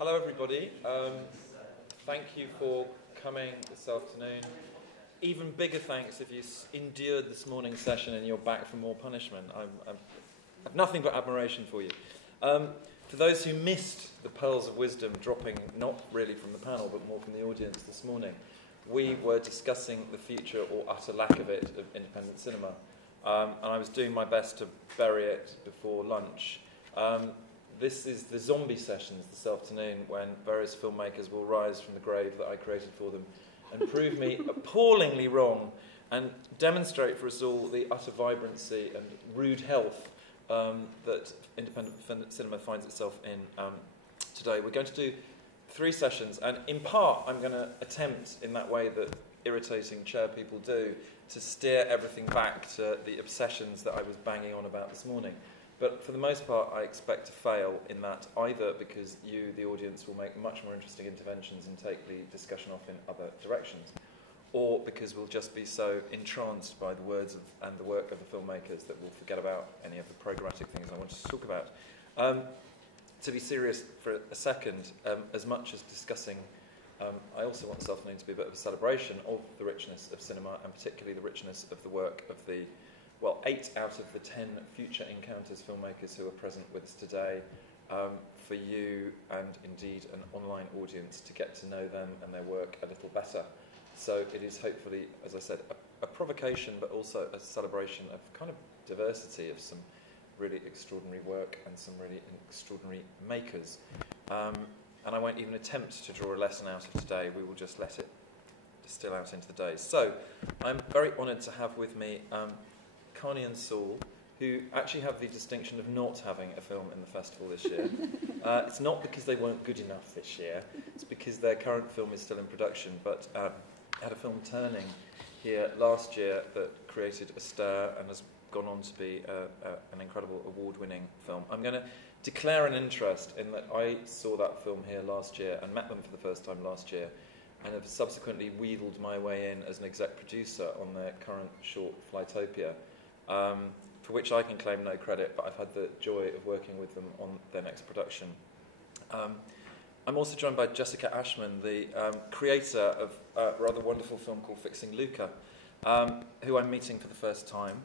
Hello everybody, thank you for coming this afternoon. Even bigger thanks if you endured this morning's session and you're back for more punishment. I have nothing but admiration for you. For those who missed the pearls of wisdom dropping not really from the panel but more from the audience this morning, we were discussing the future or utter lack of it of independent cinema. And I was doing my best to bury it before lunch. This is the zombie sessions this afternoon when various filmmakers will rise from the grave that I created for them and prove me appallingly wrong and demonstrate for us all the utter vibrancy and rude health that independent cinema finds itself in today. We're going to do 3 sessions, and in part I'm going to attempt, in that way that irritating chair people do, to steer everything back to the obsessions that I was banging on about this morning. But for the most part, I expect to fail in that, either because you, the audience, will make much more interesting interventions and take the discussion off in other directions, or because we'll just be so entranced by the words and the work of the filmmakers that we'll forget about any of the programmatic things I wanted to talk about. To be serious for a second, as much as discussing, I also want this afternoon to be a bit of a celebration of the richness of cinema, and particularly the richness of the work of the 8 out of the 10 Future Encounters filmmakers who are present with us today, for you and indeed an online audience to get to know them and their work a little better. So it is hopefully, as I said, a provocation, but also a celebration of kind of diversity of some really extraordinary work and some really extraordinary makers. And I won't even attempt to draw a lesson out of today. We will just let it distill out into the day. So I'm very honoured to have with me Karni and Saul, who actually have the distinction of not having a film in the festival this year. It's not because they weren't good enough this year, it's because their current film is still in production, but had a film turning here last year that created a stir and has gone on to be an incredible award-winning film. I'm going to declare an interest in that I saw that film here last year and met them for the first time last year, and have subsequently wheedled my way in as an exec producer on their current short, Flytopia, for which I can claim no credit, but I've had the joy of working with them on their next production. I'm also joined by Jessica Ashman, the creator of a rather wonderful film called Fixing Luca, who I'm meeting for the first time,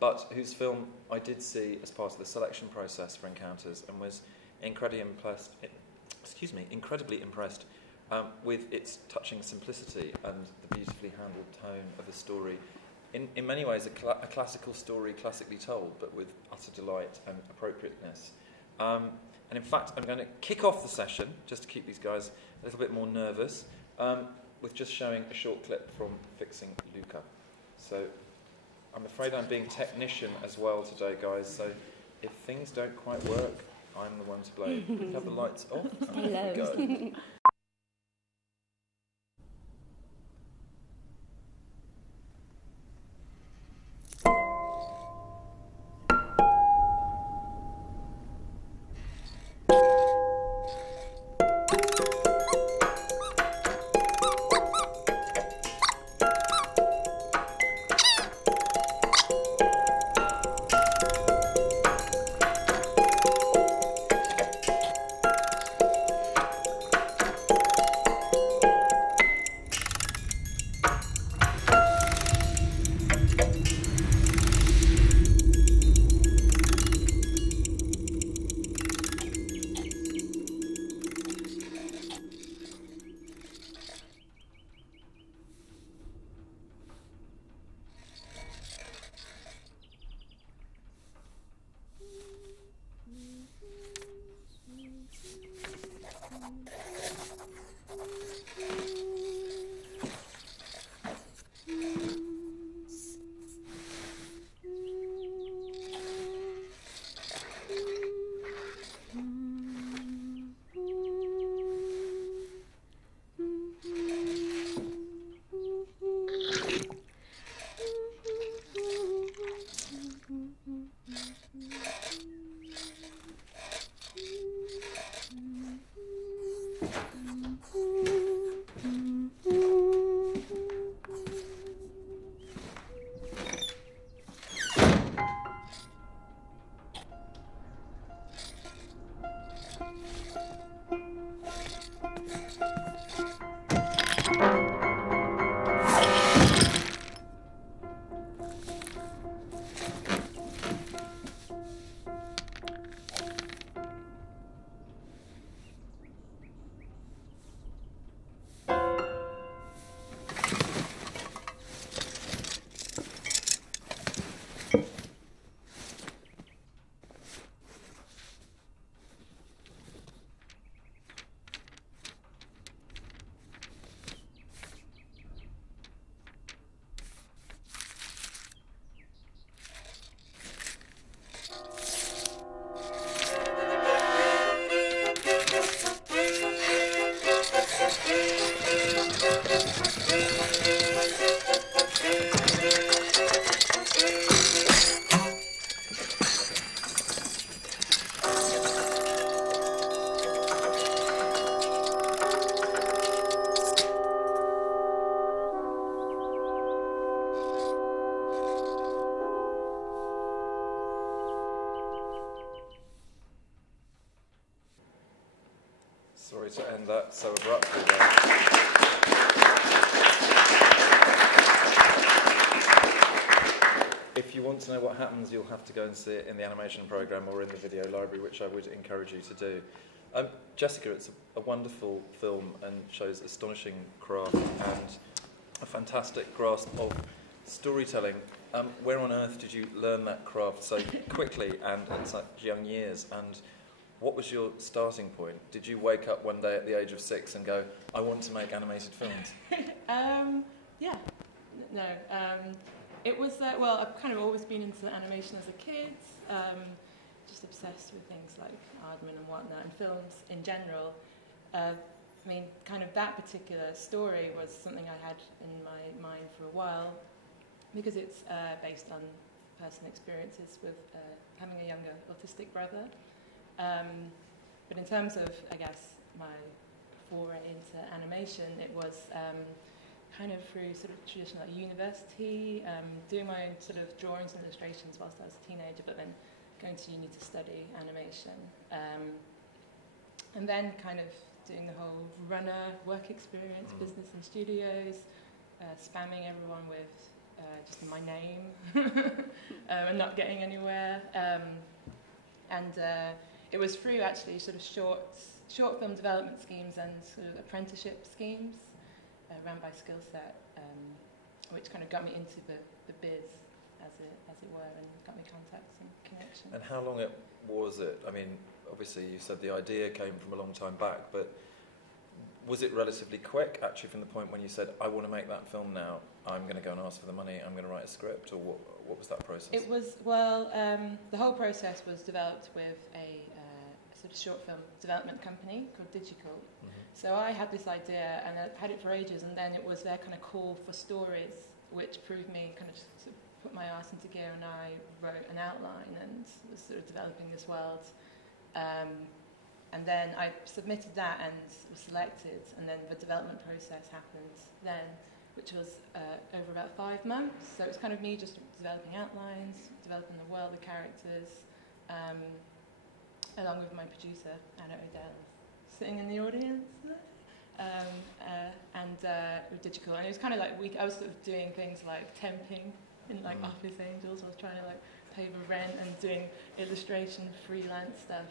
but whose film I did see as part of the selection process for Encounters and was incredibly impressed with its touching simplicity and the beautifully handled tone of the story. In many ways, a classical story, classically told, but with utter delight and appropriateness. And in fact, I'm going to kick off the session, just to keep these guys a little bit more nervous, with just showing a short clip from Fixing Luca. So I'm afraid I'm being technician as well today, guys, so if things don't quite work, I'm the one to blame. Can we have the lights off? Stay low. Sorry to end that so abruptly there. If you want to know what happens, you'll have to go and see it in the animation programme or in the video library, which I would encourage you to do. Jessica, it's a wonderful film and shows astonishing craft and a fantastic grasp of storytelling. Where on earth did you learn that craft so quickly and in such young years? And what was your starting point? Did you wake up one day at the age of 6 and go, I want to make animated films? Yeah. No. It was, well, I've kind of always been into animation as a kid, just obsessed with things like Aardman and whatnot, and films in general. I mean, kind of that particular story was something I had in my mind for a while, because it's based on personal experiences with having a younger autistic brother. But in terms of, I guess, my foray into animation, it was kind of through sort of traditional university, doing my own sort of drawings and illustrations whilst I was a teenager, but then going to uni to study animation. And then kind of doing the whole runner work experience, business in studios, spamming everyone with just my name and not getting anywhere. It was through actually sort of short film development schemes and sort of apprenticeship schemes run by Skillset, which kind of got me into the biz, as it were, and got me contacts and connections. And how long was it? I mean, obviously you said the idea came from a long time back, but was it relatively quick, actually, from the point when you said, I want to make that film now, I'm going to go and ask for the money, I'm going to write a script, or what was that process? It was, well, the whole process was developed with a sort of short film development company called Digital. So I had this idea, and I had it for ages, and then it was their kind of call for stories, which proved me kind of sort of put my arse into gear, and I wrote an outline and was sort of developing this world. And then I submitted that and was selected, and then the development process happened then, which was over about 5 months. So it was kind of me just developing outlines, developing the world, the characters, along with my producer, Anna O'Dell, sitting in the audience, and with Digital. And it was kind of like, I was sort of doing things like temping in like Office Angels. I was trying to like pay the rent and doing illustration, freelance stuff,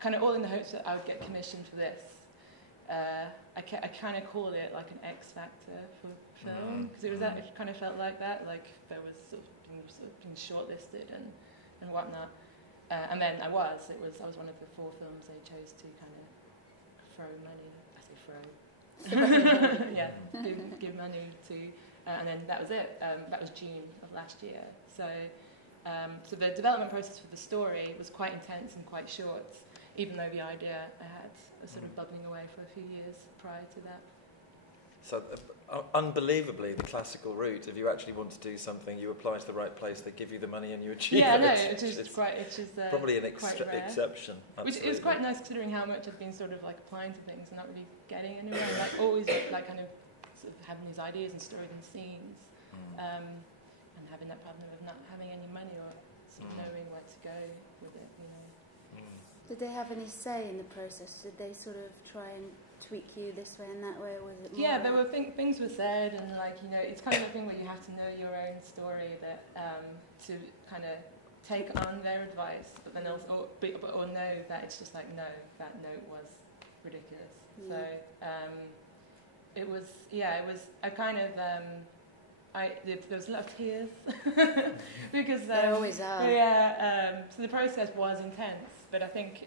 kind of all in the hopes that I would get commissioned for this. I kind of called it like an X factor for film, because it was that, it kind of felt like that, like there was sort of being shortlisted and whatnot. And then I was one of the 4 films they chose to kind of throw money. I say throw. Yeah, give money to, and then that was it. That was June of last year. So the development process for the story was quite intense and quite short, even though the idea I had was sort of bubbling away for a few years prior to that. So, unbelievably, the classical route, if you actually want to do something, you apply to the right place, they give you the money and you achieve it. Yeah, no, it's probably an exception. Which it was quite nice considering how much I've been sort of like applying to things and not really getting anywhere. And, like always like kind of sort of having these ideas and stories and scenes, and having that problem of not having any money or sort of knowing where to go with it, you know. Did they have any say in the process? Did they sort of try and tweak you this way and that way, or was it more? Yeah, there were things were said, and like, you know, it's kind of a thing where you have to know your own story that to kind of take on their advice, but then also or know that it's just like, no, that note was ridiculous. Yeah. So it was a kind of there was a lot of tears because there always are. Yeah, so the process was intense, but I think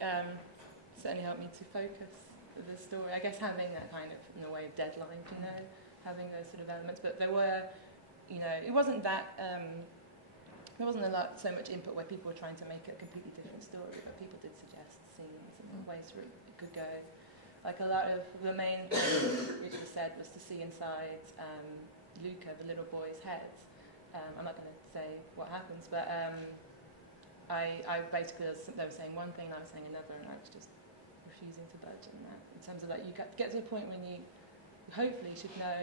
certainly helped me to focus the story. I guess having that kind of, in a way, of deadline, you know, having those sort of elements. But there were, you know, it wasn't that. There wasn't so much input where people were trying to make a completely different story, but people did suggest scenes and ways it could go. Like a lot of the main thing which was said was to see inside Luca, the little boy's head. I'm not going to say what happens, but I basically, they were saying one thing, I was saying another, and I was just refusing to budge on that. In terms of like, you get to a point when you hopefully should know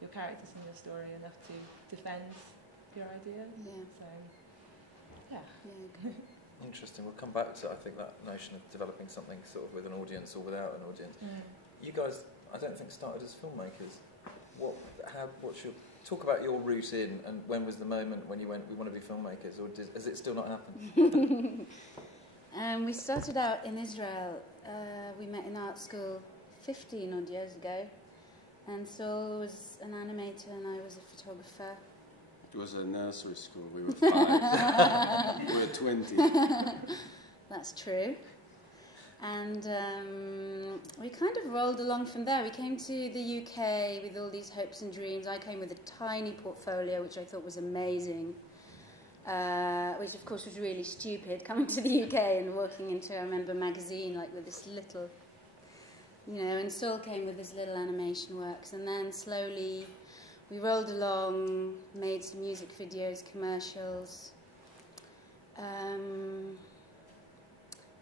your characters and your story enough to defend your ideas. Yeah. So, yeah. Interesting. We'll come back to, I think, that notion of developing something sort of with an audience or without an audience. You guys, I don't think, started as filmmakers. What's your talk about your route in, and when was the moment when you went, we want to be filmmakers, or has it still not happened? We started out in Israel. We met in art school 15 odd years ago, and Saul was an animator and I was a photographer. It was a nursery school. We were 5. We were 20. That's true. And we kind of rolled along from there. We came to the UK with all these hopes and dreams. I came with a tiny portfolio, which I thought was amazing, which of course was really stupid, coming to the UK and walking into, I remember, a magazine like with this little, you know, and Saul came with his little animation works. And then slowly we rolled along, made some music videos, commercials.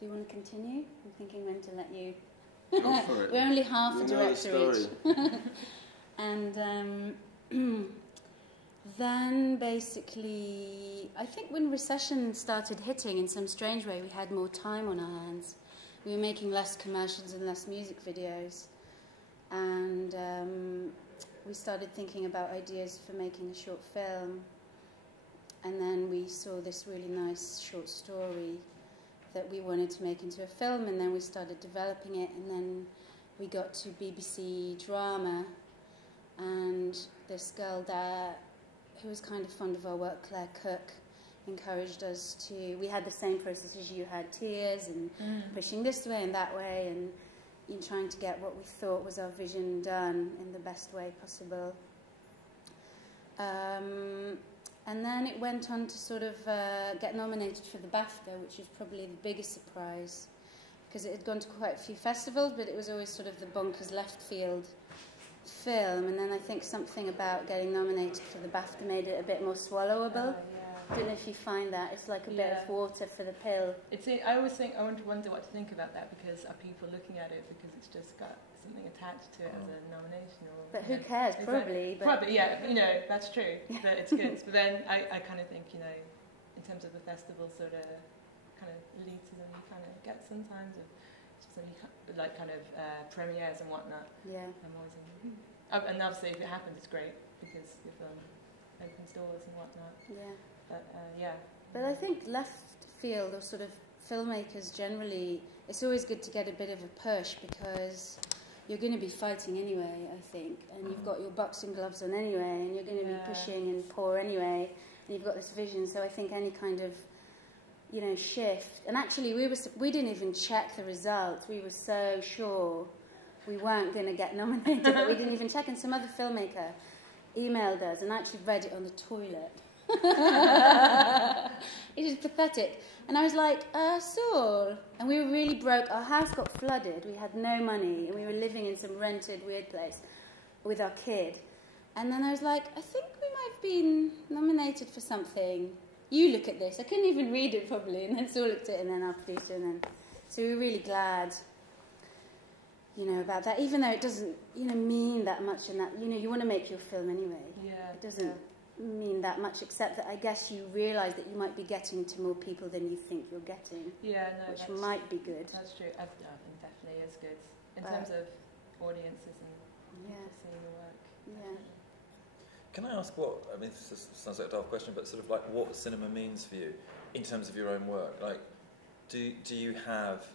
Do you want to continue? I'm thinking when to let you. Go for it. We're only half a director each. And then basically, I think when recession started hitting in some strange way, we had more time on our hands. We were making less commercials and less music videos. And we started thinking about ideas for making a short film. And then we saw this really nice short story that we wanted to make into a film, and then we started developing it, and then we got to BBC Drama, and this girl there, who was kind of fond of our work, Claire Cook, encouraged us to, we had the same process as you had, tears and pushing this way and that way, and in trying to get what we thought was our vision done in the best way possible. And then it went on to sort of get nominated for the BAFTA, which was probably the biggest surprise, because it had gone to quite a few festivals, but it was always sort of the bonkers left field film. And then I think something about getting nominated for the BAFTA made it a bit more swallowable. I don't know if you find that. It's like a bit of water for the pill. I always think, I wonder what to think about that, because are people looking at it because it's just got something attached to it as a nomination? But who cares? Probably. Probably, yeah. You know, that's true. But it's good. But then I kind of think, you know, in terms of the festival sort of kind of elitism you kind of get sometimes, like kind of premieres and whatnot. Yeah. I'm always in, and obviously if it happens, it's great because it opens doors and whatnot. Yeah. But But I think left field, or sort of filmmakers generally, it's always good to get a bit of a push, because you're going to be fighting anyway, I think, and you've got your boxing gloves on anyway, and you're going to be pushing and pour anyway, and you've got this vision. So I think any kind of, you know, shift. And actually, we didn't even check the results. We were so sure we weren't going to get nominated that we didn't even check. And some other filmmaker emailed us and actually read it on the toilet. It is pathetic. And I was like, Saul. And we were really broke. Our house got flooded. We had no money. And we were living in some rented weird place with our kid. And then I was like, I think we might have been nominated for something. You look at this. I couldn't even read it properly. And then Saul looked at it, and then our producer. And then, so we were really glad, you know, about that. Even though it doesn't, you know, mean that much. And that, you know, you want to make your film anyway. Yeah. It doesn't mean that much, except that I guess you realise that you might be getting to more people than you think you're getting. Yeah, no, which might be good. That's true. I think definitely is good. In terms of, audiences and people seeing the work. Yeah. Can I ask what, I mean, this sounds like a daft question, but sort of like what cinema means for you in terms of your own work? Like, do you have,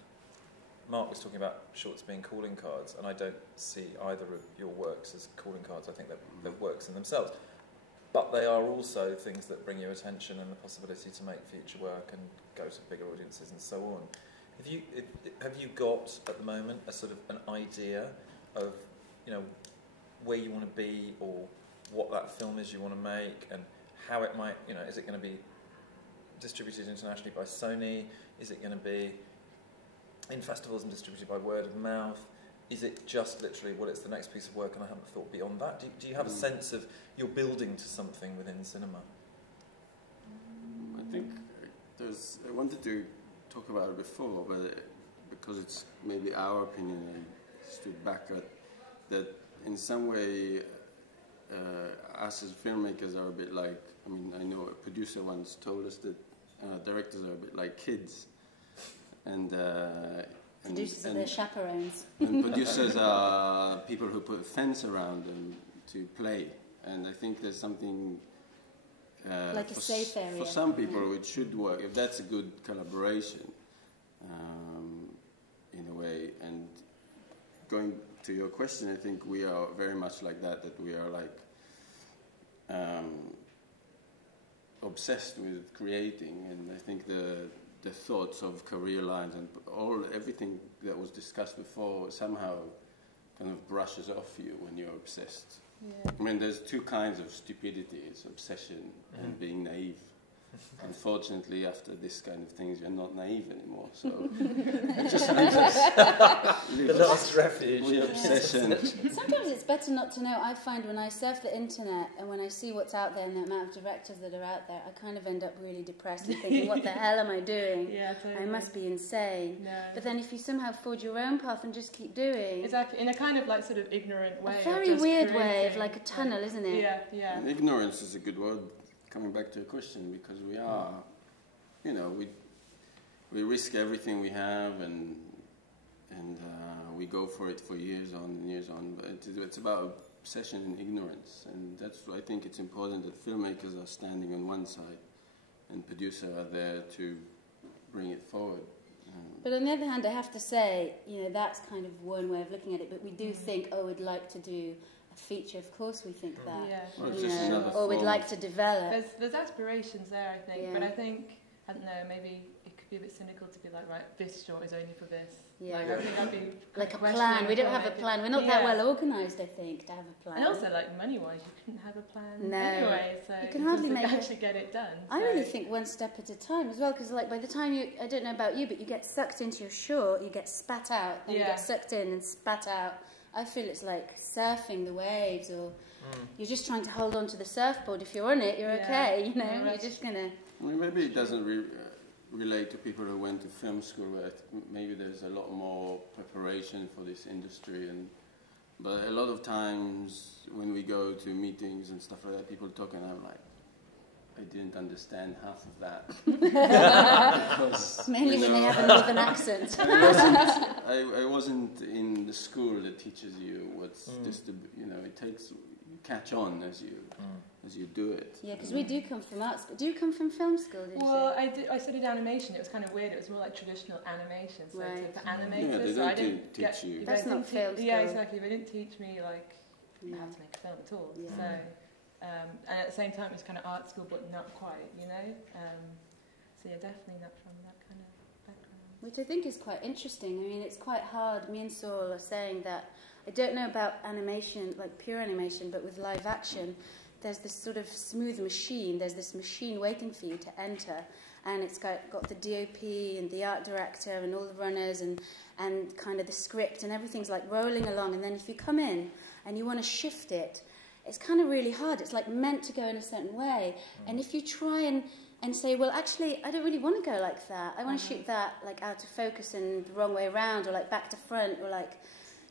Mark was talking about shorts being calling cards, and I don't see either of your works as calling cards. I think they're works in themselves. But they are also things that bring you attention and the possibility to make future work and go to bigger audiences and so on. Have you got, at the moment, a sort of an idea of, where you want to be or what that film is you want to make and how it might, is it going to be distributed internationally by Sony? Is it going to be in festivals and distributed by word of mouth? Is it just literally, well, it's the next piece of work and I haven't thought beyond that? Do you have a sense of you're building to something within cinema? I think I wanted to talk about it before, but because it's maybe our opinion, I stood back at that in some way us as filmmakers are a bit like, I know a producer once told us that directors are a bit like kids. Producers are their chaperones. And producers are people who put a fence around them to play. And I think there's something... like a safe area. For some people it should work, if that's a good collaboration, in a way. And going to your question, I think we are very much like that we are like obsessed with creating, and I think the thoughts of career lines and everything that was discussed before somehow kind of brushes off you when you're obsessed. Yeah. There's two kinds of stupidity. It's obsession and being naive. Unfortunately, after this kind of things, you're not naive anymore. So it just leaves us the last refuge. With obsession. Sometimes it's better not to know. I find when I surf the internet and when I see what's out there and the amount of directors that are out there, I kind of end up really depressed and thinking, what the hell am I doing? Yeah, totally. I must be insane. No. But then if you somehow forge your own path and just keep doing... Exactly, in a kind of like sort of ignorant way. A very weird way of like a tunnel, isn't it? Yeah, yeah. And ignorance is a good word. Coming back to your question, because we are, we risk everything we have, and we go for it for years on and years on. But it's about obsession and ignorance, and that's why I think it's important that filmmakers are standing on one side, and producers are there to bring it forward. But on the other hand, I have to say, that's kind of one way of looking at it. But we do think, we'd like to do a feature. Of course, we think that. Yeah. Or we'd like to develop. There's aspirations there, I think. Yeah. But I think, I don't know, maybe it could be a bit cynical to be like, right, this short is only for this. Yeah. I think that'd be like a plan. We don't have a plan. We're not that well organised, I think, to have a plan. And also, like, money-wise, you couldn't have a plan no. anyway. So you can hardly actually get it done. I really think one step at a time as well, because like by the time I don't know about you, but you get sucked into your short, you get spat out, then you get sucked in and spat out. I feel it's like surfing the waves, or you're just trying to hold on to the surfboard. If you're on it, you're okay, you're just going to... Maybe it doesn't relate to people who went to film school, where maybe there's a lot more preparation for this industry. But a lot of times when we go to meetings and stuff like that, people talk and I'm like, I didn't understand half of that. Because, mainly when they have a northern accent. I wasn't in the school that teaches you what's just, it takes, you catch on as you do it. Yeah, because we do come from arts, but do you come from film school, did you say? I studied animation. It was kind of weird. It was more like traditional animation. So right. for animators, yeah, they don't teach you. That's not film school. Yeah, exactly. They didn't teach me how to make a film at all. Yeah. So... and at the same time, it was kind of art school, but not quite, So yeah, definitely not from that kind of background. Which I think is quite interesting. I mean, it's quite hard. Me and Saul are saying that I don't know about animation, like pure animation, but with live action, there's this sort of smooth machine. There's this machine waiting for you to enter, and it's got the DOP and the art director and all the runners and kind of the script, and everything's like rolling along. And then if you come in and you want to shift it, it's kind of really hard. It's like meant to go in a certain way. And if you try and say, well, actually, I don't really want to go like that. I want to shoot that like out of focus and the wrong way around, or like back to front, or like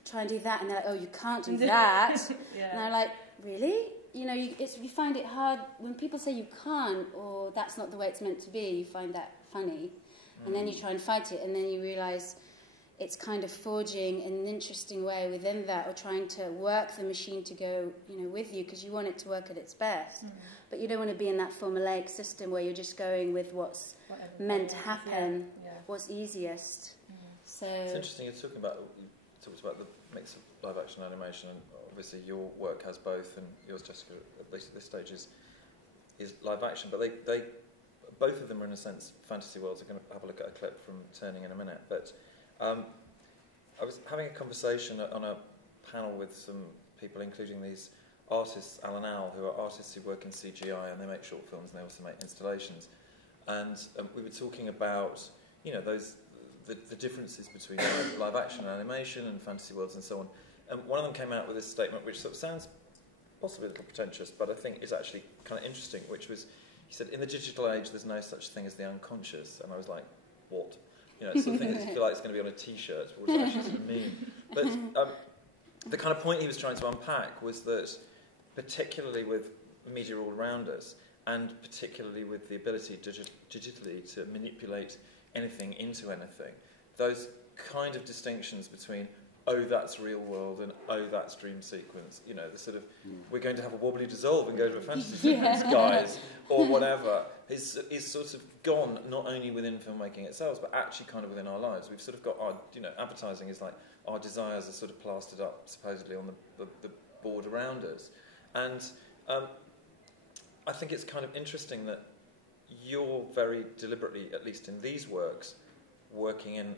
try and do that. And they're like, oh, you can't do that. And I'm like, really? You find it hard when people say you can't, or that's not the way it's meant to be. You find that funny. And then you try and fight it, and then you realise it's kind of forging an interesting way within that, or trying to work the machine to go, with you, because you want it to work at its best. But you don't want to be in that formulaic system where you're just going with what's meant to happen, what's easiest. So it's interesting. You talked about the mix of live action and animation, and obviously your work has both, and yours, Jessica, at least at this stage, is live action. But they both of them are in a sense fantasy worlds. We're going to have a look at a clip from Turning in a minute. But I was having a conversation on a panel with some people, including these artists, Alan Owl, who are artists who work in CGI, and they make short films and they also make installations. And we were talking about, the differences between live action and animation and fantasy worlds and so on. And one of them came out with this statement, which sort of sounds possibly a little pretentious, but I think is actually kind of interesting, which was, he said, in the digital age, there's no such thing as the unconscious. And I was like, what? It's the thing that you feel like it's going to be on a T-shirt. What does it actually sort of mean? But the kind of point he was trying to unpack was that, particularly with media all around us, and particularly with the ability digitally to manipulate anything into anything, those kind of distinctions between, oh, that's real world, and oh, that's dream sequence, the sort of, we're going to have a wobbly dissolve and go to a fantasy sequence, guys, or whatever, is sort of gone, not only within filmmaking itself, but actually kind of within our lives. We've sort of got our, advertising is like, our desires are sort of plastered up, supposedly, on the board around us. And I think it's kind of interesting that you're very deliberately, at least in these works, working in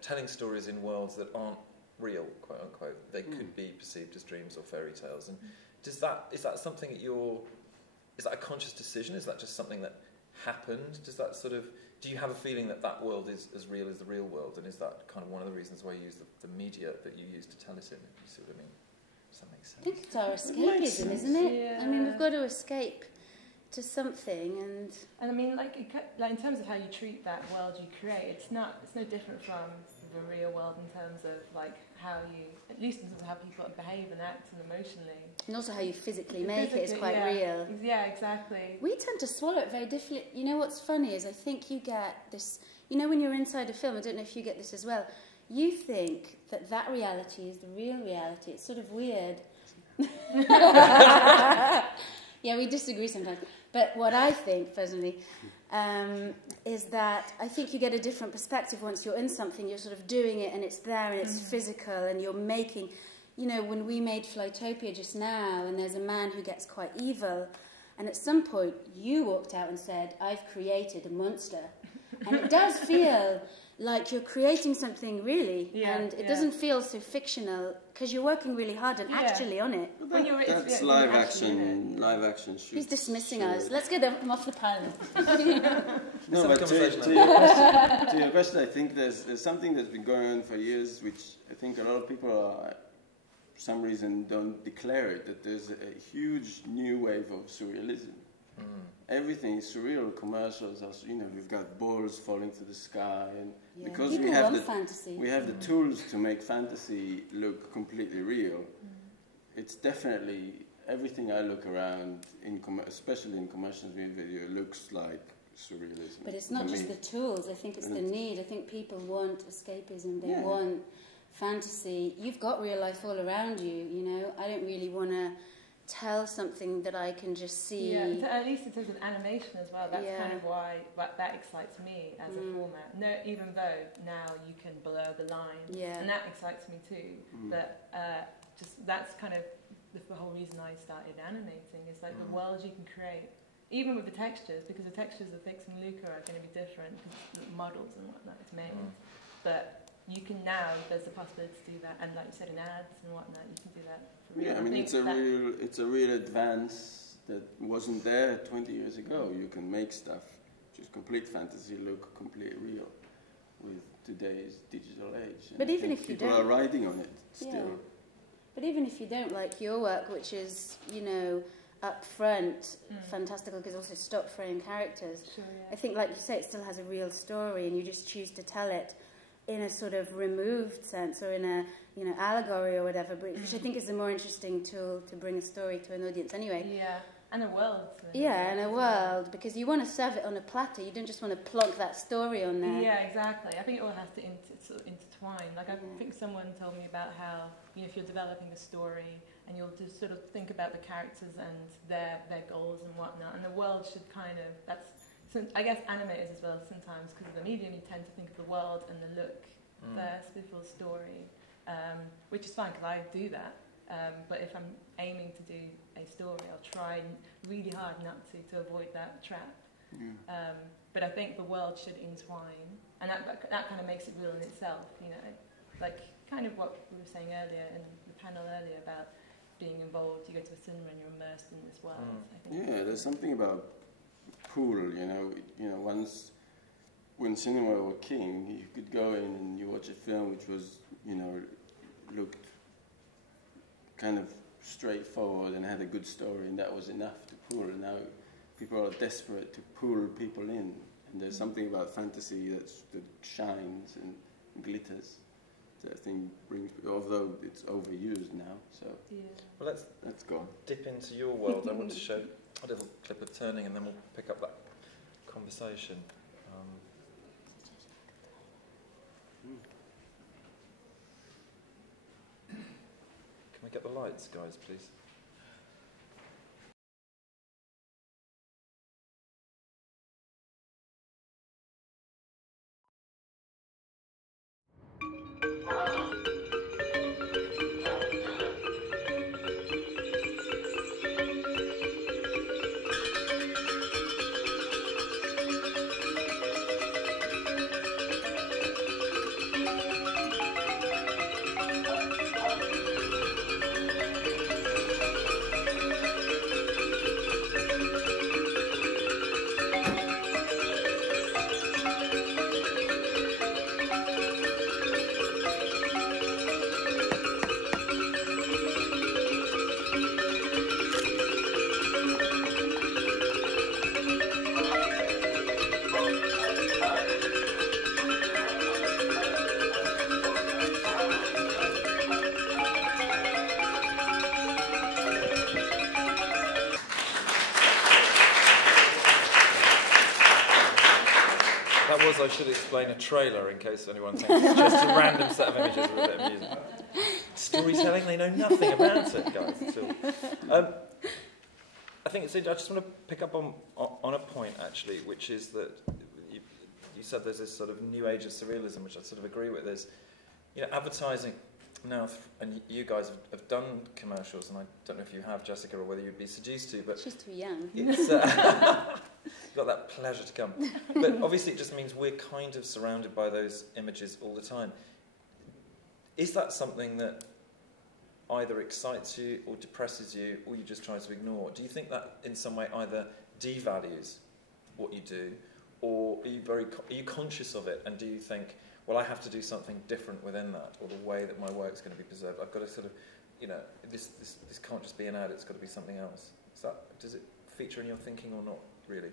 telling stories in worlds that aren't real, quote unquote. They could be perceived as dreams or fairy tales. And is that something that is that a conscious decision? Is that just something that happened? Do you have a feeling that world is as real as the real world? And is that kind of one of the reasons why you use the media that you use to tell it in? If you see what I mean? Does that make sense? I think it's our escapism, isn't it? Yeah. I mean, we've got to escape to something, and I mean, like in terms of how you treat that world you create, it's no different from the real world in terms of like how you, at least in terms of how people behave and act and emotionally, and also how you physically make it is quite real. Yeah, exactly. We tend to swallow it very differently. What's funny is I think you get this. When you're inside a film, I don't know if you get this as well. You think that reality is the real reality. It's sort of weird. Yeah, we disagree sometimes. But what I think, personally, is that I think you get a different perspective once you're in something. You're sort of doing it, and it's there, and it's physical, and you're making... when we made Flowtopia just now, and there's a man who gets quite evil, and at some point you walked out and said, I've created a monster. And it does feel like you're creating something really, and it doesn't feel so fictional, because you're working really hard and actually on it. That's live action shoots. He's dismissing us. Let's get him off the panel. No, but to your question, I think there's something that's been going on for years, which I think a lot of people are, for some reason, don't declare it, that there's a huge new wave of surrealism. Everything is surreal. Commercials are, we've got balls falling to the sky, and because people we have the tools to make fantasy look completely real. It's definitely everything I look around, especially in commercial video, looks like surrealism. But it's not just the tools. I think it's the need. I think people want escapism. They want fantasy. You've got real life all around you. I don't really want to tell something that I can just see. Yeah, at least in terms of animation as well. That's kind of why that excites me as a format. No, even though now you can blur the lines, and that excites me too. But that's kind of the whole reason I started animating. Is like the worlds you can create, even with the textures, because the textures of Fix and Luca are going to be different because models and whatnot it's made. But you can now, there's the possibility to do that, and like you said, in ads and whatnot, you can do that for real. Yeah, I mean, it's a real advance that wasn't there 20 years ago. You can make stuff, just complete fantasy, look completely real with today's digital age. And but even if you don't... People are riding on it still. Yeah. But even if you don't like your work, which is, up front, fantastical, because also stop frame characters, I think, like you say, it still has a real story, and you just choose to tell it in a sort of removed sense, or in a allegory or whatever, which I think is a more interesting tool to bring a story to an audience anyway. Yeah, And a world. Yeah, and a world, because you want to serve it on a platter. You don't just want to plonk that story on there. Yeah, exactly. I think it all has to sort of intertwine. Like, I think someone told me about how, you know, if you're developing a story and you'll just sort of think about the characters and their goals and whatnot, and the world should kind of, I guess animators as well sometimes, because of the medium, you tend to think of the world and the look first before the story, which is fine because I do that. But if I'm aiming to do a story, I'll try really hard not to avoid that trap. But I think the world should entwine, and that kind of makes it real in itself, you know, like kind of what we were saying earlier in the panel earlier about being involved. You go to a cinema and you're immersed in this world. I think. Yeah, there's something about pool, you know, once when cinema were king, you could go in and you watch a film which was, you know, looked kind of straightforward and had a good story, and that was enough to pull. And now people are desperate to pull people in, and there's something about fantasy that shines and glitters that I think brings, although it's overused now. So well, let's go dip into your world. I want to show a little clip of Turning, and then we'll pick up that conversation. Can we get the lights, guys, please? I should explain a trailer in case anyone thinks it's just a random set of images with a bit of music. Storytelling, they know nothing about it, guys. I think it's. I just want to pick up on a point actually, which is that you said there's this sort of new age of surrealism, which I sort of agree with. There's, you know, advertising now, and you guys have done commercials, and I don't know if you have, Jessica, or whether you'd be seduced to, but she's too young. It's, got that pleasure to come. But obviously it just means we're kind of surrounded by those images all the time. Is that something that either excites you or depresses you, or you just try to ignore? Do you think that in some way either devalues what you do, or are you conscious of it, and do you think, well, I have to do something different within that, or the way that my work's going to be preserved? I've got to sort of, you know, this can't just be an ad, it's got to be something else. Does it feature in your thinking or not, really?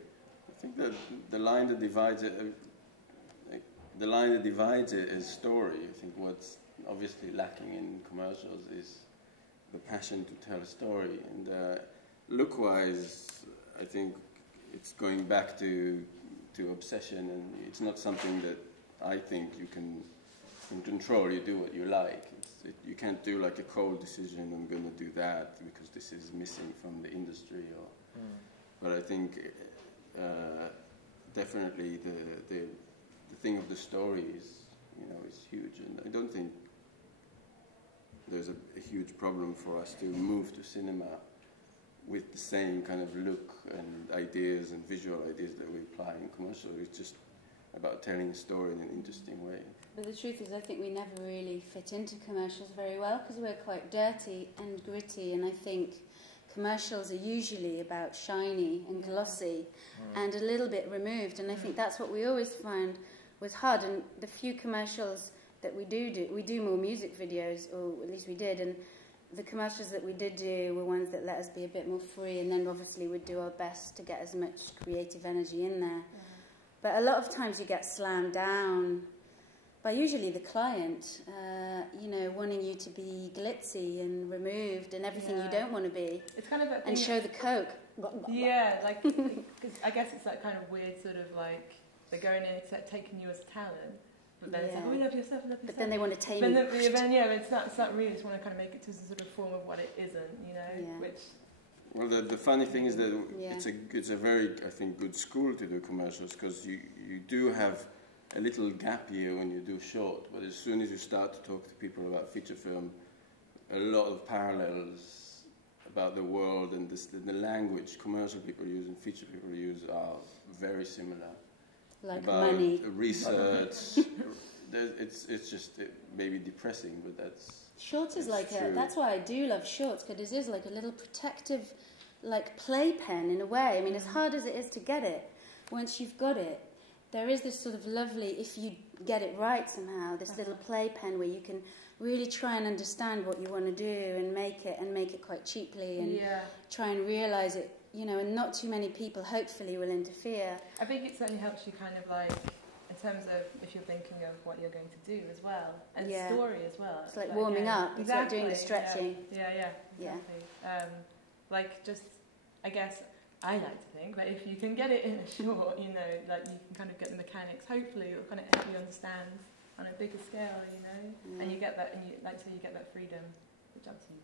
I think that the line that divides it, is story. I think what's obviously lacking in commercials is the passion to tell a story. And look-wise, I think it's going back to obsession, and it's not something that I think you can control. You do what you like. You can't do like a cold decision, I'm going to do that because this is missing from the industry. But I think definitely the thing of the story is, you know, is huge, and I don't think there's a huge problem for us to move to cinema with the same kind of look and ideas and visual ideas that we apply in commercial. It's just about telling a story in an interesting way. But the truth is, I think we never really fit into commercials very well because we're quite dirty and gritty, and I think commercials are usually about shiny and glossy and a little bit removed, and I think that's what we always found was hard. And the few commercials that we do more music videos, or at least we did, and the commercials that we did do were ones that let us be a bit more free, and then obviously we'd do our best to get as much creative energy in there. But a lot of times you get slammed down by usually the client, you know, wanting you to be glitzy and removed and everything you don't want to be. It's kind of a and show the coke. Yeah, like, because I guess it's that kind of weird sort of like, they're going in, it's like taking you as talent, but then it's like, oh, love yourself, love yourself. But then they want to tame you. Then yeah, it's not really, just want to kind of make it to a sort of form of what it isn't, you know, which... Well, the funny thing is that it's a very, I think, good school to do commercials, because you do have a little gap year when you do short, but as soon as you start to talk to people about feature film, a lot of parallels about the world and the language commercial people use and feature people use are very similar. Like about money. Research. It's just maybe depressing, but that's... Shorts is like that's why I do love shorts, because it is like a little protective, like playpen in a way. I mean, as hard as it is to get it, once you've got it, there is this sort of lovely, if you get it right somehow, this little playpen where you can really try and understand what you want to do and make it quite cheaply and try and realise it, you know, and not too many people hopefully will interfere. I think it certainly helps you kind of like, in terms of if you're thinking of what you're going to do as well, and story as well. It's like warming up, it's like doing the stretching. Yeah, exactly. Like just, I guess, I like to think that if you can get it in a short, you know, like you can kind of get the mechanics, hopefully it'll kind of help you understand on a bigger scale, you know, and you get that, and you, like say, you get that freedom, which obviously you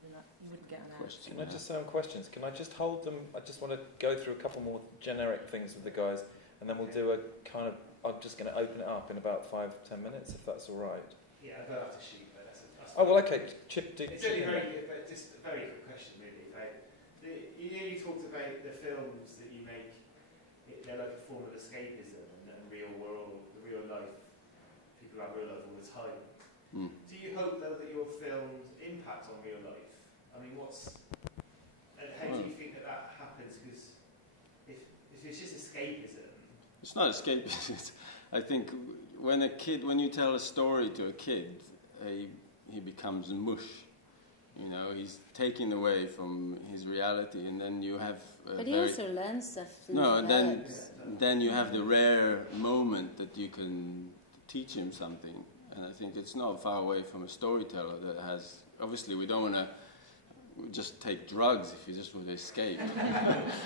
wouldn't get on that. Can I just say on questions, can I just hold them, I just want to go through a couple more generic things with the guys, and then we'll do a kind of, I'm just going to open it up in about 5-10 minutes, if that's all right. Yeah, I don't have to shoot, but that's oh, well, okay. Chip, it's only but just a very quick question, really. Right? You talked about the films that you make, they're like a form of escapism and real world, real life. People have real life all the time. Mm. Do you hope, though, that your films impact on real life? I mean, and how do you think that happens? Because if it's just escapism... It's not escapism. I think when you tell a story to a kid, he becomes mush. You know, he's taken away from his reality, and then you have. But he also learns stuff. And then you have the rare moment that you can teach him something, and I think it's not far away from a storyteller that has. Obviously, we don't want to just take drugs if you just want to escape.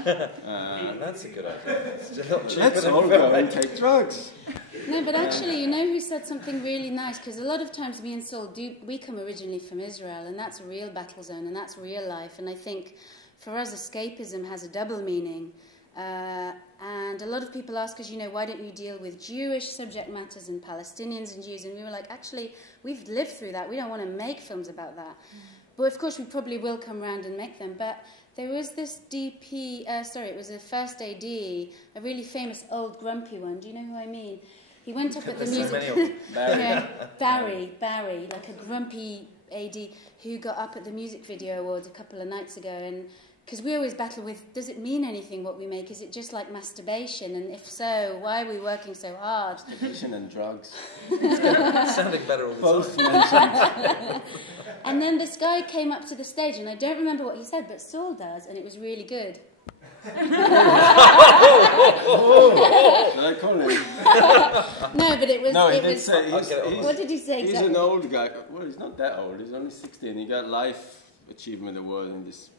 That's a good idea. Let's all go and take drugs. No, but actually, you know who said something really nice? Because a lot of times me and Saul, we come originally from Israel, and that's a real battle zone, and that's real life. And I think for us, escapism has a double meaning. And a lot of people ask us, you know, why don't you deal with Jewish subject matters and Palestinians and Jews? And we were like, actually, we've lived through that. We don't want to make films about that. But of course, we probably will come round and make them. But there was this it was a first AD, a really famous old grumpy one. Do you know who I mean? He went up at the music... Barry, like a grumpy AD who got up at the music video awards a couple of nights ago, and because we always battle with, does it mean anything what we make? Is it just like masturbation? And if so, why are we working so hard? Masturbation and drugs. It's sounding better all the time. And then this guy came up to the stage, and I don't remember what he said, but Saul does, and it was really good. Did I call him? No, but it was... No, he did say... What did he say exactly? He's an old guy. Well, he's not that old. He's only 60, and he got Life Achievement Award in this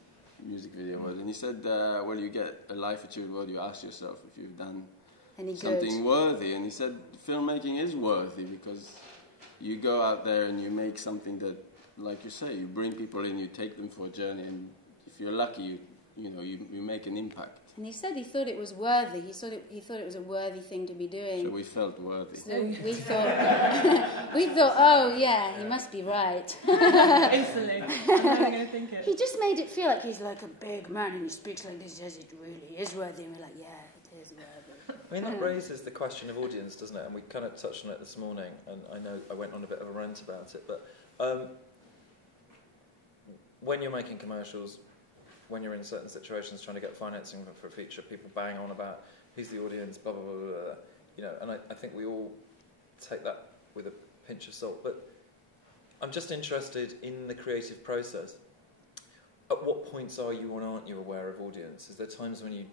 music video. And he said, well, you get a Life Achievement Award, you ask yourself if you've done something worthy. And he said, filmmaking is worthy because you go out there and you make something that, like you say, you bring people in, you take them for a journey, and if you're lucky, you make an impact. And he said he thought it was worthy. He thought it was a worthy thing to be doing. So we felt worthy. So we thought, oh yeah, he must be right. Instantly, I'm never going to think it. He just made it feel like he's like a big man and he speaks like this, as it really is worthy. And we're like, yeah, it is worthy. I mean, that raises the question of audience, doesn't it? And we kind of touched on it this morning, and I know I went on a bit of a rant about it, but when you're making commercials, when you're in certain situations trying to get financing for a feature, people bang on about who's the audience, blah, blah, blah, blah, blah. You know, and I think we all take that with a pinch of salt. But I'm just interested in the creative process. At what points are you or aren't you aware of audience? Is there times when do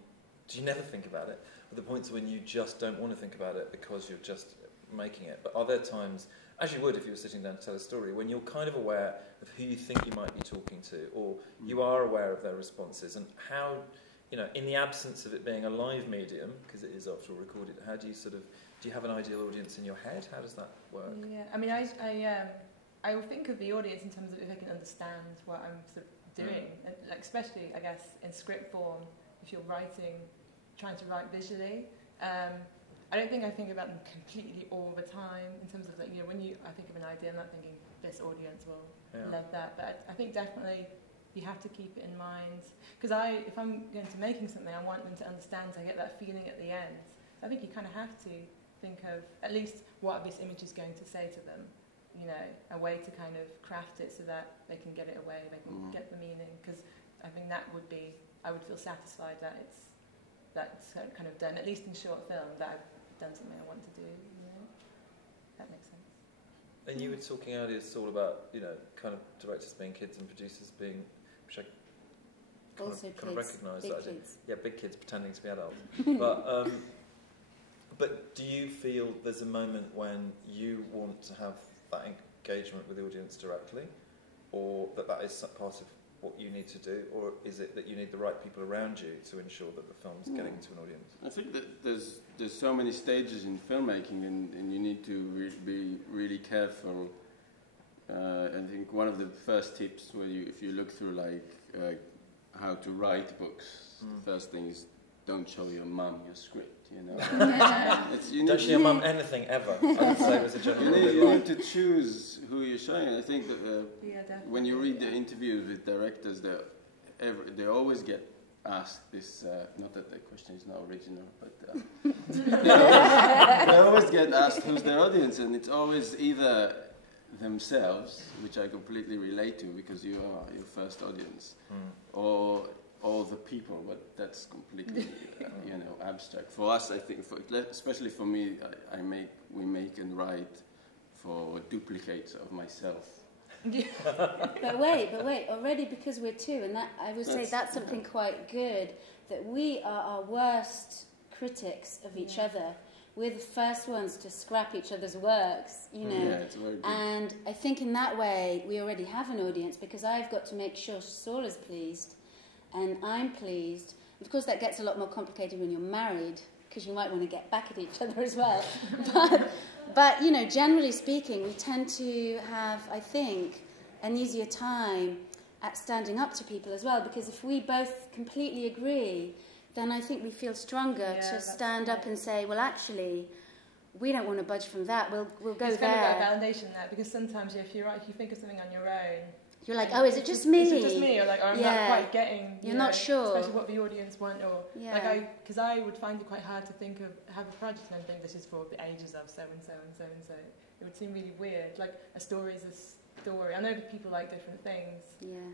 you never think about it? Are there points when you just don't want to think about it because you're just making it? But are there times, as you would if you were sitting down to tell a story, when you're kind of aware of who you think you might be talking to, or you are aware of their responses, and how you know, in the absence of it being a live medium, because it is after all recorded, how do you sort of, do you have an ideal audience in your head? How does that work? Yeah, I mean, I will think of the audience in terms of if they can understand what I'm sort of doing, and like especially, I guess, in script form, if you're trying to write visually. I don't think I think about them completely all the time in terms of like, you know, when I think of an idea, I'm not thinking this audience will love that, but I think definitely you have to keep it in mind, because if I'm going to making something, I want them to understand, so I get that feeling at the end. So I think you kind of have to think of at least what this image is going to say to them, you know, a way to kind of craft it so that they can get it away, they can get the meaning, because I think that would be, I would feel satisfied that that's kind of done, at least in short film, that I've done something I want to do, you know. That makes sense. And you were talking earlier, Saul, about, you know, kind of directors being kids and producers being, which I kind of recognise that. Yeah, big kids pretending to be adults. But do you feel there's a moment when you want to have that engagement with the audience directly, or that is part of what you need to do, or is it that you need the right people around you to ensure that the film's getting to an audience? I think that there's so many stages in filmmaking, and you need to be really careful. I think one of the first tips, if you look through like how to write books, the first thing is don't show your mum your script. You know, don't show your mum anything ever. I would say was a general rule. You need to choose who you're showing. I think that when you read the interviews with directors, they always get asked this. Not that the question is not original, but they always get asked who's their audience, and it's always either themselves, which I completely relate to because you are your first audience, or the people, but that's completely abstract. For us, I think, especially for me, we make and write for duplicates of myself. But wait, already because we're two, and that I would say that's something quite good, that we are our worst critics of each other. We're the first ones to scrap each other's works, you know. Yeah, it's very good. And I think in that way we already have an audience, because I've got to make sure Saul is pleased and I'm pleased. Of course, that gets a lot more complicated when you're married, because you might want to get back at each other as well. But you know, generally speaking, we tend to have, I think, an easier time at standing up to people as well, because if we both completely agree, then I think we feel stronger to stand up and say, well, actually, we don't want to budge from that. We'll go there. It's kind of about validation there, because sometimes if you think of something on your own, you're like, oh, is it just me? Is it just me? Or like, I'm not quite getting. You're not sure. Especially what the audience want, or because I would find it quite hard to have a project and think this is for the ages of so and so and so and so. It would seem really weird. Like a story is a story. I know that people like different things,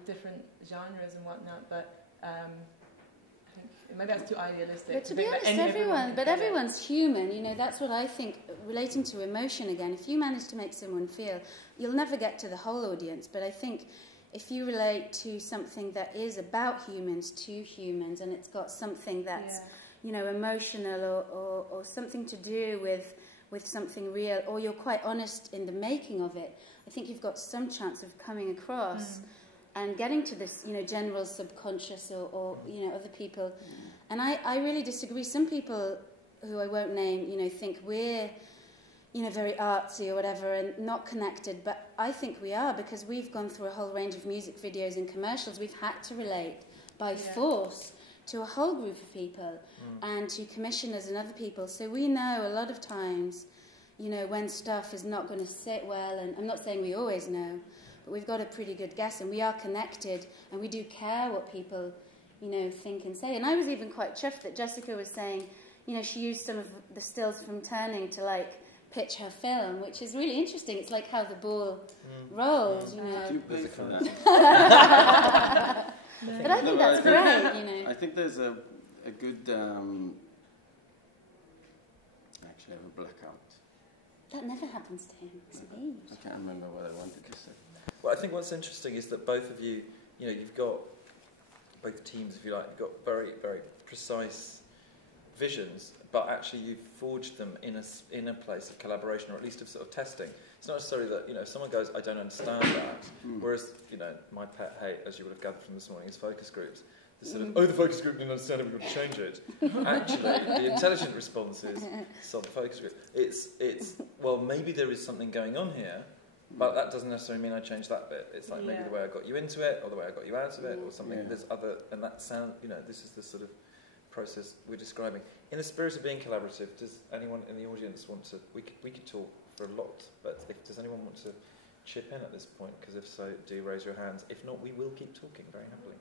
different genres and whatnot, but I think maybe that's too idealistic. But to be honest, everyone's human. You know, that's what I think. Relating to emotion again, if you manage to make someone feel, you'll never get to the whole audience. But I think if you relate to something that is about humans to humans, and it's got something that's emotional or something to do with something real, or you're quite honest in the making of it, I think you've got some chance of coming across and getting to this, general subconscious or other people. And I really disagree. Some people who I won't name, think we're, very artsy or whatever and not connected. But I think we are, because we've gone through a whole range of music videos and commercials. We've had to relate by force to a whole group of people and to commissioners and other people. So we know a lot of times, when stuff is not going to sit well. And I'm not saying we always know, but we've got a pretty good guess, and we are connected, and we do care what people, think and say. And I was even quite chuffed that Jessica was saying, she used some of the stills from Turning to, pitch her film, which is really interesting. It's like how the ball rolls, Do you pay for that? But I think that's great, I think there's a good... Actually, I have a blackout. That never happens to him. It's me. I can't remember what I wanted to say. Well, I think what's interesting is that both of you, you've got, both teams, if you like, you've got very, very precise visions, but actually you've forged them in a place of collaboration, or at least of sort of testing. It's not necessarily that, if someone goes, I don't understand that, whereas, my pet hate, as you would have gathered from this morning, is focus groups. the sort of, the focus group didn't understand it, we've got to change it. Actually, the intelligent response is, solve the focus group. It's well, maybe there is something going on here, but that doesn't necessarily mean I change that bit. It's like maybe the way I got you into it, or the way I got you out of it, or something. There's other, and that sound, this is the sort of process we're describing. In the spirit of being collaborative, does anyone in the audience want to, we could talk for a lot, but does anyone want to chip in at this point? Because if so, do raise your hands. If not, we will keep talking very happily.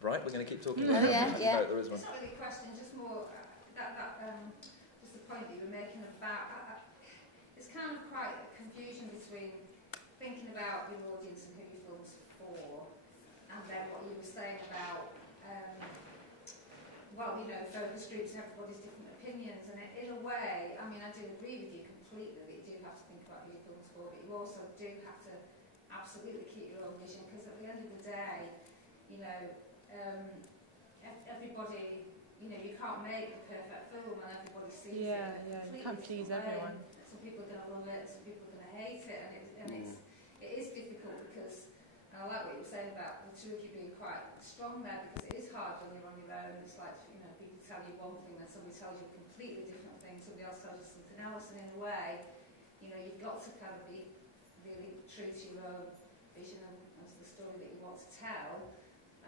Right, we're going to keep talking. Yeah. No, there is one. It's not really a question, just more just the point that you were making about. It's kind of quite a confusion between thinking about your audience and who your film's for, and then what you were saying about, focus groups and everybody's different opinions. And in a way, I mean, I do agree with you completely that you do have to think about who your film's for, but you also do have to absolutely keep your own vision, because at the end of the day, everybody, you can't make the perfect film and everybody sees it. You can't please everyone. Some people are going to love it, some people are going to hate it, and it is difficult because, and I like what you were saying about the two of you being quite strong there, because it is hard when you're on your own. It's like, people tell you one thing and somebody tells you a completely different thing, somebody else tells you something else, and in a way, you've got to kind of be really true to your own vision and to the story that you want to tell.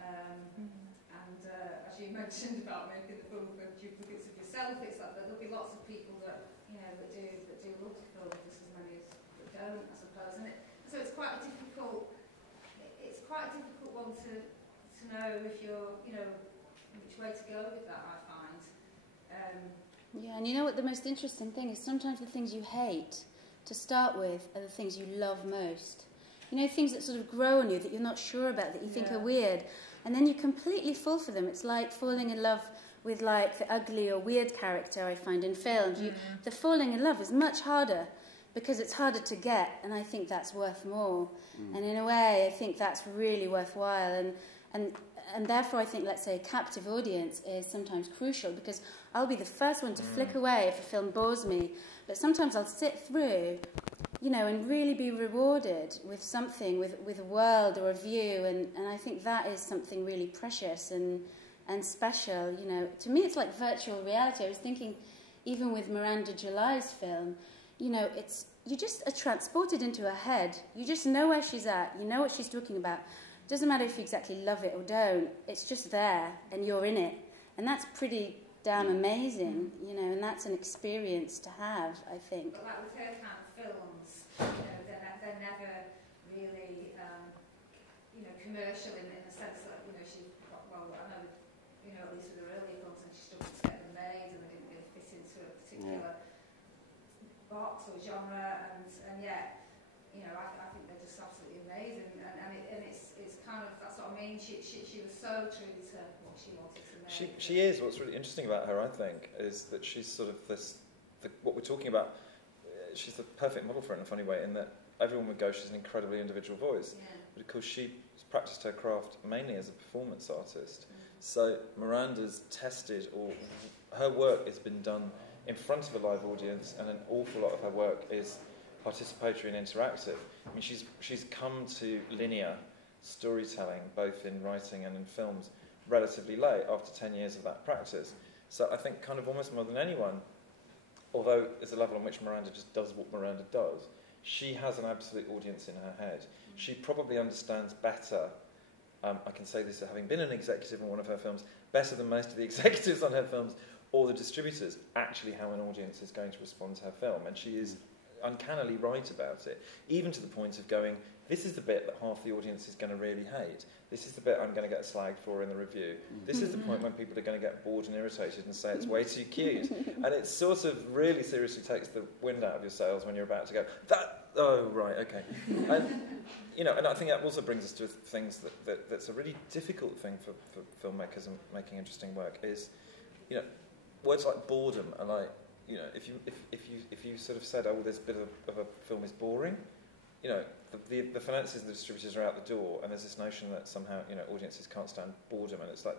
And as you mentioned about making the film for duplicates of yourself, it's like there'll be lots of people that do love the film, just as many as that don't, I suppose. So it's quite a difficult one to know if you're which way to go with that, I find. And you know what the most interesting thing is? Sometimes the things you hate to start with are the things you love most. Things that sort of grow on you that you're not sure about, that you think are weird, and then you completely fall for them. It's like falling in love with like the ugly or weird character I find in films. The falling in love is much harder because it's harder to get, and I think that's worth more. And in a way, I think that's really worthwhile. And therefore, I think, let's say, a captive audience is sometimes crucial, because I'll be the first one to flick away if a film bores me, but sometimes I'll sit through, and really be rewarded with something, with a world or a view, and I think that is something really precious and special. To me, it's like virtual reality. I was thinking, even with Miranda July's film, you just are transported into her head. You just know where she's at. You know what she's talking about. Doesn't matter if you exactly love it or don't. It's just there, and you're in it, and that's pretty damn amazing, and that's an experience to have, I think. But like with her kind of films, they're never really, commercial in the sense that, she, well, I know, at least with her earlier films, and she struggled to get them made, and they didn't really fit into a particular box or genre, and yet, I think they're just absolutely amazing, and it's kind of, that's what I mean. She was so true to what she wanted to make. She is. What's really interesting about her, I think, is that she's sort of what we're talking about. She's the perfect model for it in a funny way, in that everyone would go, she's an incredibly individual voice, but of course she practiced her craft mainly as a performance artist. So Miranda's tested, or her work has been done in front of a live audience, and an awful lot of her work is participatory and interactive. I mean, she's come to linear storytelling, both in writing and in films, relatively late, after 10 years of that practice. So I think kind of almost more than anyone, although there's a level on which Miranda just does what Miranda does, she has an absolute audience in her head. She probably understands better, I can say this having been an executive on one of her films, better than most of the executives on her films, or the distributors, actually how an audience is going to respond to her film. And she is uncannily right about it, even to the point of going, this is the bit that half the audience is going to really hate. This is the bit I'm going to get slagged for in the review. This is the point when people are going to get bored and irritated and say it's way too cute. And it sort of really seriously takes the wind out of your sails when you're about to go, right, okay. And I think that also brings us to things that's a really difficult thing for filmmakers and making interesting work is, words like boredom are like, if you sort of said, this bit of a film is boring, the finances and the distributors are out the door, and there's this notion that somehow, audiences can't stand boredom, and it's like,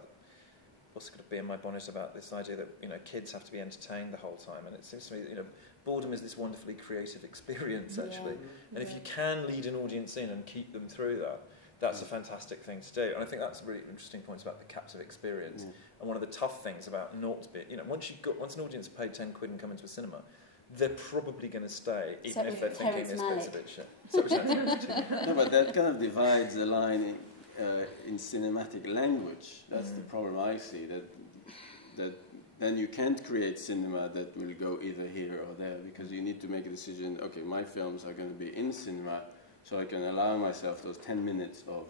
what's going to be in my bonnet about this idea that, kids have to be entertained the whole time? And it seems to me that, boredom is this wonderfully creative experience, actually. And if you can lead an audience in and keep them through that, that's a fantastic thing to do. And I think that's a really interesting point about the captive experience. And one of the tough things about not to be, once an audience have paid 10 quid and come into a cinema, they're probably going to stay, even if they're thinking this bit's a bit shit. No, but that kind of divides the line in cinematic language. That's the problem I see, that then you can't create cinema that will go either here or there, because you need to make a decision, okay, my films are going to be in cinema, so I can allow myself those 10 minutes of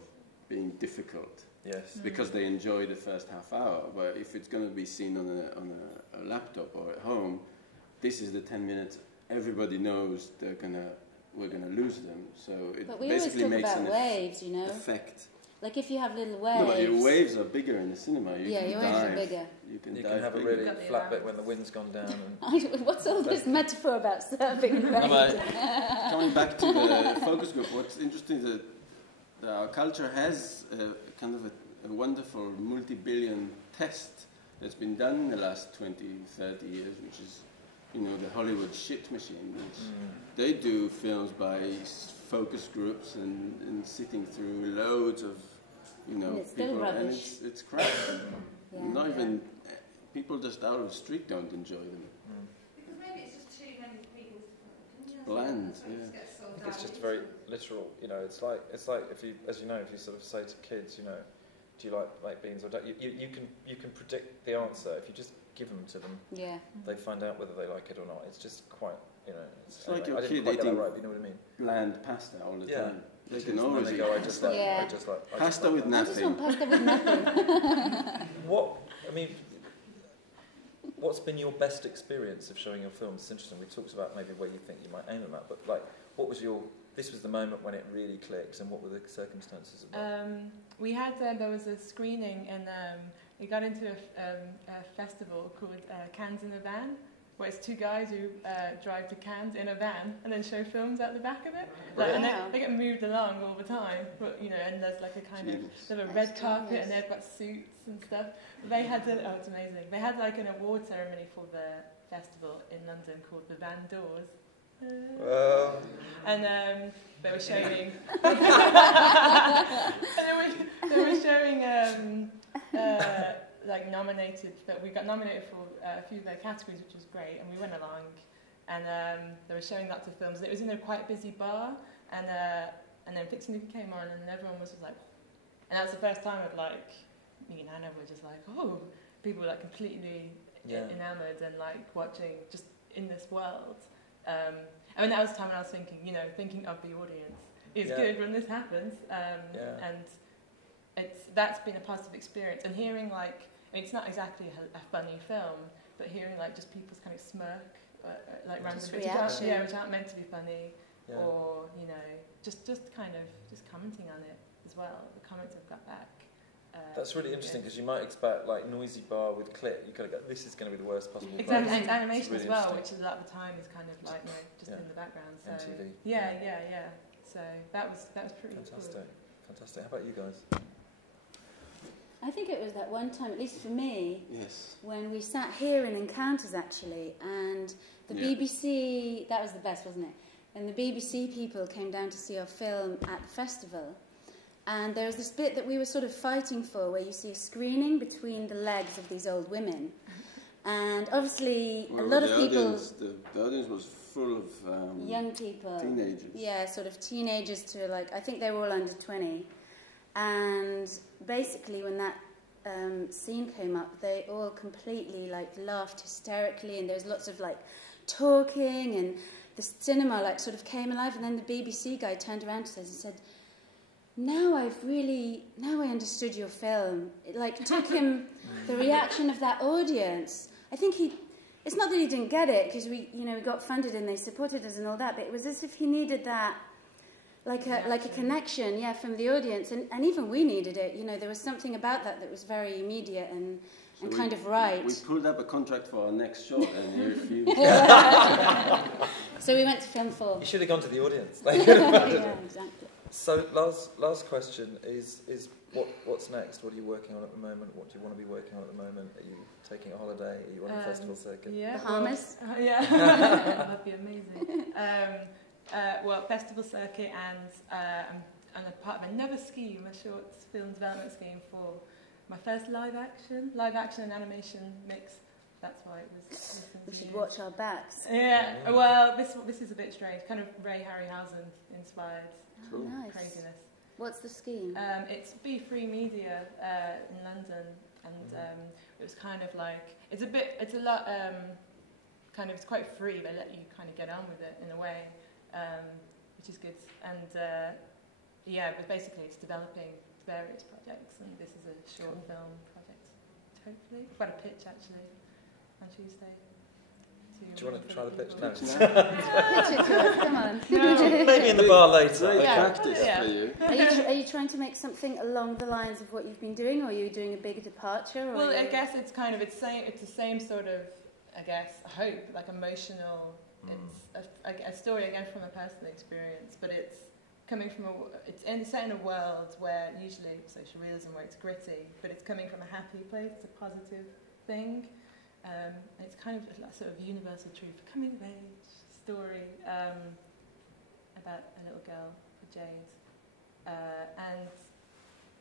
being difficult. Yes. Because they enjoy the first half hour. But if it's going to be seen on a laptop or at home, this is the 10 minutes. Everybody knows we're gonna lose them. So it basically makes an waves, effect. Like if you have little waves. No, but your waves are bigger in the cinema. Your waves are bigger. You can have a really flat bit when the wind's gone down. What's all this metaphor about surfing and raining? Coming back to the focus group, what's interesting is that our culture has kind of a wonderful multi-billion test that's been done in the last 20, 30 years, which is, the Hollywood shit machine. They do films by focus groups and sitting through loads of, people, and it's crap. Not even people just out of the street don't enjoy them. Because maybe it's just too many people's opinions. Bland, I think it's just very literal. It's like if you sort of say to kids, do you like beans or don't? You can predict the answer if you just give them to them. Yeah. They find out whether they like it or not. It's just quite, It's like your kid eating right, you know what I mean? Bland pasta all the time. They can and always they eat go, I just like pasta with nothing. Pasta with nothing. What's been your best experience of showing your films? It's interesting. We talked about maybe where you think you might aim them at, but this was the moment when it really clicked, and what were the circumstances of that? We had, there was a screening, and we got into a festival called Cannes in a Van, where it's two guys who drive to Cannes in a van and then show films out the back of it. And they get moved along all the time, but, and there's like a kind of red carpet, and they've got suits and stuff. They had, it's amazing. They had like an award ceremony for the festival in London called the Van Doors. And they were showing nominated, that we got nominated for a few of their categories, which was great, and we went along, and they were showing lots of films, and it was in a quite busy bar, and then Pixie came on, and everyone was just like, and that was the first time of me and Anna were just like, people were like completely enamoured and like watching just in this world. That was the time when I was thinking of the audience. It's good when this happens, and that's been a positive experience. And hearing it's not exactly a funny film, but hearing just people's kind of smirk, random bits which aren't meant to be funny, or just commenting on it as well. The comments I've got back. That's really interesting, because you might expect noisy bar with clip. You kind of go, this is going to be the worst possible. Exactly, and it's animation as well, which a lot of the time is kind of just in the background. So MTV. Yeah. So that was pretty fantastic. Cool. Fantastic. How about you guys? I think it was that one time, at least for me, when we sat here in Encounters actually, and the BBC, that was the best, wasn't it? And the BBC people came down to see our film at the festival. And there was this bit that we were sort of fighting for, where you see a screening between the legs of these old women. And obviously, a lot of people... The audience was full of... young people. Teenagers. Yeah, sort of teenagers to I think they were all under 20. And basically, when that scene came up, they all completely laughed hysterically, and there was lots of talking, and the cinema sort of came alive. And then the BBC guy turned around to us and said, now I understood your film. It took him the reaction of that audience. I think it's not that he didn't get it, because we got funded and they supported us and all that, but it was as if he needed that, like a connection, from the audience, and even we needed it. There was something about that was very immediate and kind of right. We pulled up a contract for our next shot, and he refused. So we went to Film 4. You should have gone to the audience. Yeah, exactly. So last question is what's next? What are you working on at the moment? What do you want to be working on at the moment? Are you taking a holiday? Are you on a festival circuit? Yeah, Bahamas? That'd be amazing. Festival circuit, and on a part of another scheme, a short film development scheme for my first live action and animation mix. That's why it was. We should watch our backs. Yeah. Well, this is a bit strange. Kind of Ray Harryhausen inspired Nice. craziness. What's the scheme? It's Be Free Media in London, and it was kind of like it's a lot. Kind of, it's quite free. They let you kind of get on with it in a way, which is good. And but basically it's developing various projects, and this is a short film project. Hopefully, I've got a pitch actually on Tuesday. Do you want to try the pitch now? Pitch it to us, come on. Maybe in the bar later. Great practice for you. Are you trying to make something along the lines of what you've been doing, or are you doing a big departure? Or Well, I guess it's kind of it's the same sort of, I guess, hope, like emotional. It's a story again from a personal experience, but it's coming from set in a world where usually social realism, where it's gritty, but it's coming from a happy place. It's a positive thing. It's kind of a sort of universal truth, coming of age story about a little girl called Jade, and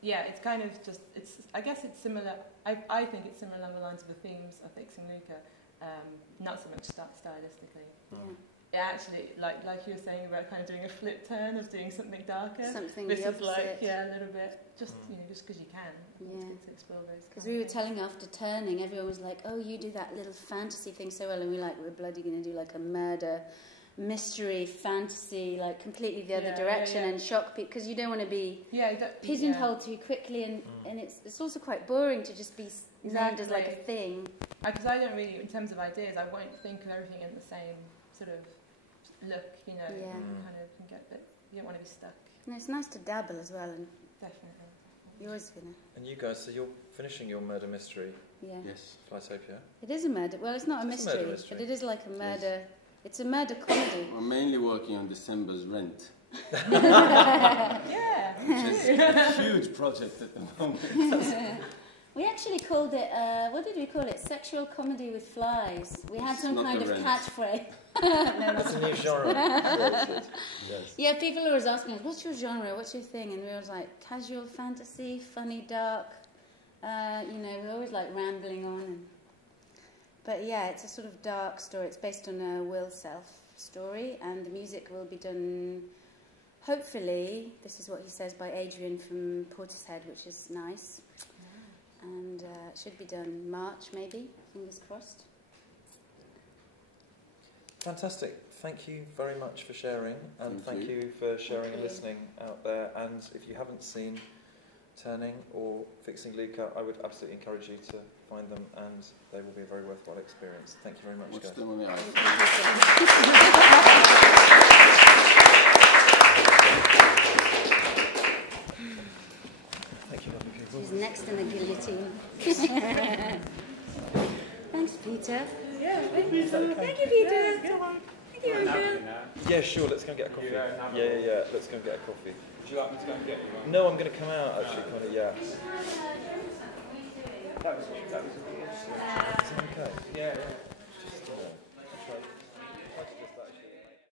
it's kind of just I guess it's similar. I think it's similar along the lines of the themes of Fixing Luca, not so much stylistically. It actually, like you were saying about kind of doing a flip turn of doing something darker. Something this the is opposite. like a little bit just just because you can. It's good to explore those. Because we were telling after Turning, everyone was like, "Oh, you do that little fantasy thing so well," and we're bloody going to do like a murder mystery fantasy, like completely the other direction, and shock people because you don't want to be pigeonholed too quickly, and it's also quite boring to just be named as like a thing. Because I don't really, in terms of ideas, I won't think of everything in the same sort of look, kind of get a bit, you don't want to be stuck. No, it's nice to dabble as well, and definitely. You're always gonna. And you guys, so you're finishing your murder mystery. Yeah. Yes. Flytopia. It is a murder. Well, it's not a mystery, but it is like a murder. Yes. It's a murder comedy. We're mainly working on December's Rent. Yeah. Which is a huge project at the moment. We actually called it, what did we call it? Sexual comedy with flies. We had some kind of catchphrase. That's a new genre. Yes. Yeah, people were always asking us, what's your genre, what's your thing? And we were like, casual fantasy, funny, dark. We're always like rambling on. But yeah, it's a sort of dark story. It's based on a Will Self story, and the music will be done, hopefully, this is what he says, by Adrian from Portishead, which is nice. And it should be done March, maybe. Fingers crossed. Fantastic. Thank you very much for sharing, and thank you for sharing and listening out there. And if you haven't seen Turning or Fixing Luca, I would absolutely encourage you to find them, and they will be a very worthwhile experience. Thank you very much, guys. Watch them on the iPhone. Thank you, lovely people. She's next in the guillotine. Thanks, Peter. Yeah, thank you. Thank you, Peter. Thank you, Peter. Yeah, sure, let's go and get a coffee. Yeah, let's go and get a coffee. Would you like me to go and get you one? No, I'm going to come out, actually, kind of, yeah.